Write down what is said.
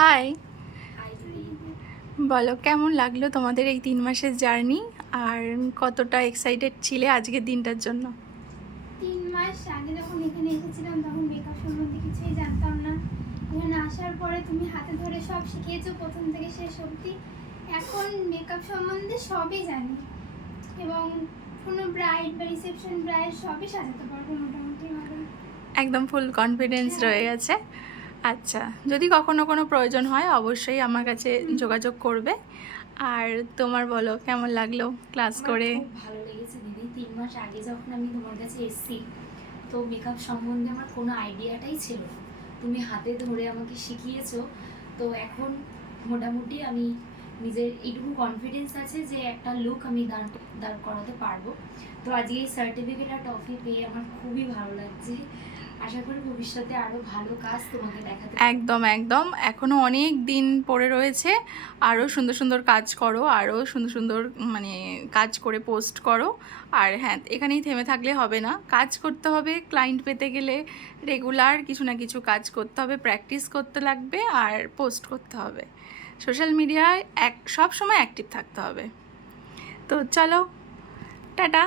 High, বলো কেমন লাগলো তোমাদের এই 3 মাসের জার্নি? আর কতটা এক্সাইটেড ছিলে আজকের দিনটার জন্য? 3 মাস আগে যখন এখানে এসেছিলাম তখন মেকআপ সম্বন্ধে কিছুই জানতাম না। এখানে আসার পরে তুমি হাতে ধরে সব শিখিয়েছো প্রথম থেকে শেষ অবধি। এখন মেকআপ সম্বন্ধে সবই জানি এবং কোনো ব্রাইড বা রিসেপশন ব্রাইড সবই সাজাতে পারবো মোটামুটি ভাবে। একদম ফুল কনফিডেন্স রয়ে গেছে। আচ্ছা, যদি কখনো কোনো প্রয়োজন হয় অবশ্যই আমার কাছে যোগাযোগ করবে। আর তোমার বলো কেমন লাগলো ক্লাস আমার করে? খুব ভালো লেগেছে দিদি। 3 মাস আগে যখন আমি তোমার কাছে এসেছি তো মেকআপ সম্বন্ধে আমার কোনো আইডিয়াটাই ছিল না। তুমি হাতে ধরে আমাকে শিখিয়েছো, তো এখন মোটামুটি আমি নিজের এইটুকু কনফিডেন্স আছে যে একটা লুক আমি দাঁড় করাতে পারবো। তো আজকে এই সার্টিফিকেট আর ট্রফি পেয়ে আমার খুবই ভালো লাগছে। আশা করি ভবিষ্যতে আরও ভালো কাজ তোমাকে দেখাতে পারবো। একদম একদম, এখনও অনেক দিন পড়ে রয়েছে। আরও সুন্দর সুন্দর কাজ করো, আরও সুন্দর সুন্দর মানে কাজ করে পোস্ট করো। আর হ্যাঁ, এখানেই থেমে থাকলে হবে না, কাজ করতে হবে। ক্লায়েন্ট পেতে গেলে রেগুলার কিছু না কিছু কাজ করতে হবে, প্র্যাকটিস করতে লাগবে আর পোস্ট করতে হবে। সোশ্যাল মিডিয়ায় সব সময় অ্যাক্টিভ থাকতে হবে। তো চলো, টাটা।